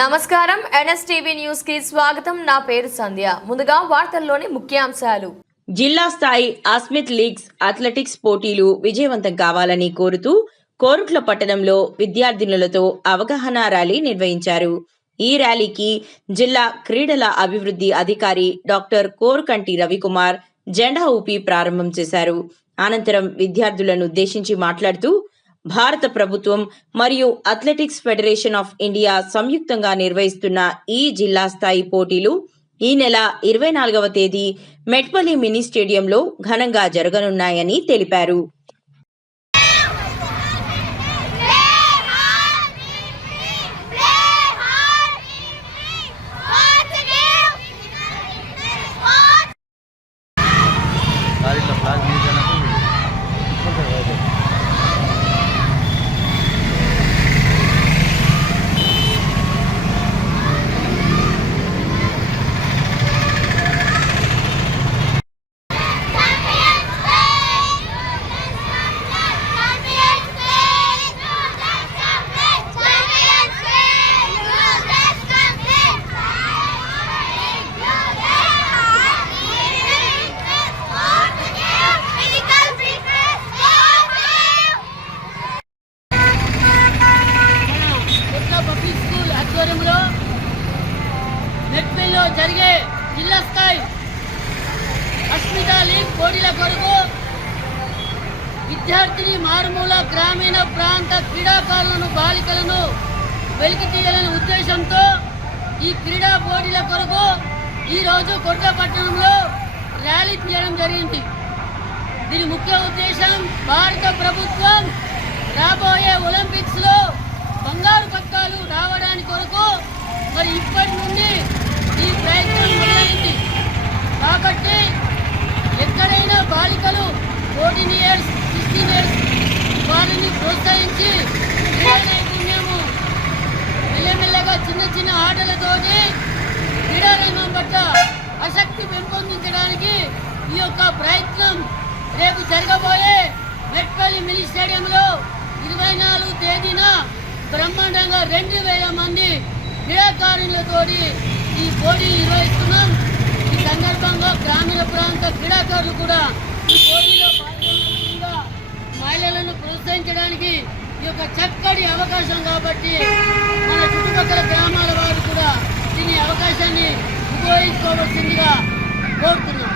నమస్కారం NSTV news కి స్వాగతం. నా పేరు సంధ్య. ముందుగా వార్తల్లోని ముఖ్యాంశాలు. జిల్లా స్థాయి అస్మిత్ లీగ్స్ అథ్లెటిక్స్ పోటీలు విజయవంతం కావాలని కోరుతూ కోరుట్ల పట్టణంలో విద్యార్థినులతో అవగాహన ర్యాలీ నిర్వహించారు. ఈ ర్యాలీకి జిల్లా క్రీడల అభివృద్ధి అధికారి డాక్టర్ కోరకంటి రవికుమార్ జెండా ఊపి ప్రారంభం చేశారు. అనంతరం విద్యార్థులను ఉద్దేశించి మాట్లాడుతూ భారత ప్రభుత్వం మరియు అథ్లెటిక్స్ ఫెడరేషన్ ఆఫ్ ఇండియా సంయుక్తంగా నిర్వహిస్తున్న ఈ జిల్లా స్థాయి పోటీలు ఈ నెల 24వ తేదీ మెట్పల్లి మినీ స్టేడియంలో ఘనంగా జరగనున్నాయని తెలిపారు. మెట్పల్లిలో జరిగే జిల్లా స్థాయి అస్మిత లీగ్ పోటీల కొరకు విద్యార్థిని మారుమూల గ్రామీణ ప్రాంత క్రీడాకారులను బాలికలను వెలికి తీయాలనే ఉద్దేశంతో ఈ క్రీడా పోటీల కొరకు ఈరోజు కోరుట్ల పట్టణంలో ర్యాలీ తీయడం జరిగింది. దీని ముఖ్య ఉద్దేశం భారత ప్రభుత్వం రాబోయే ఒలింపిక్స్లో బంగారు పతకాలు రావడానికి కొరకు మరి ఇప్పటి నుండి ఈ ప్రయత్నం మొదలైంది. కాబట్టి ఎక్కడైనా బాలికలు 14 ఇయర్స్ 16 ఇయర్స్ వారిని ప్రోత్సహించి క్రీడా నైపుణ్యము మెల్లమెల్లగా చిన్న చిన్న ఆటలతోటి క్రీడారంగం పట్ల ఆసక్తి పెంపొందించడానికి ఈ యొక్క ప్రయత్నం రేపు జరగబోయే మెట్పల్లి మినీ స్టేడియంలో 24వ తేదీన బ్రహ్మాండంగా 2000 మంది క్రీడాకారులతోటి ఈ పోటీలు నిర్వహిస్తున్నాం. ఈ సందర్భంగా గ్రామీణ ప్రాంత క్రీడాకారులు కూడా ఈ పోటీలో పాల్గొనగా మహిళలను ప్రోత్సహించడానికి ఈ యొక్క చక్కటి అవకాశం కాబట్టి మన చుట్టుపక్కల గ్రామాల వారు కూడా దీని అవకాశాన్ని ఉపయోగించుకోవాల్సిందిగా కోరుతున్నాం.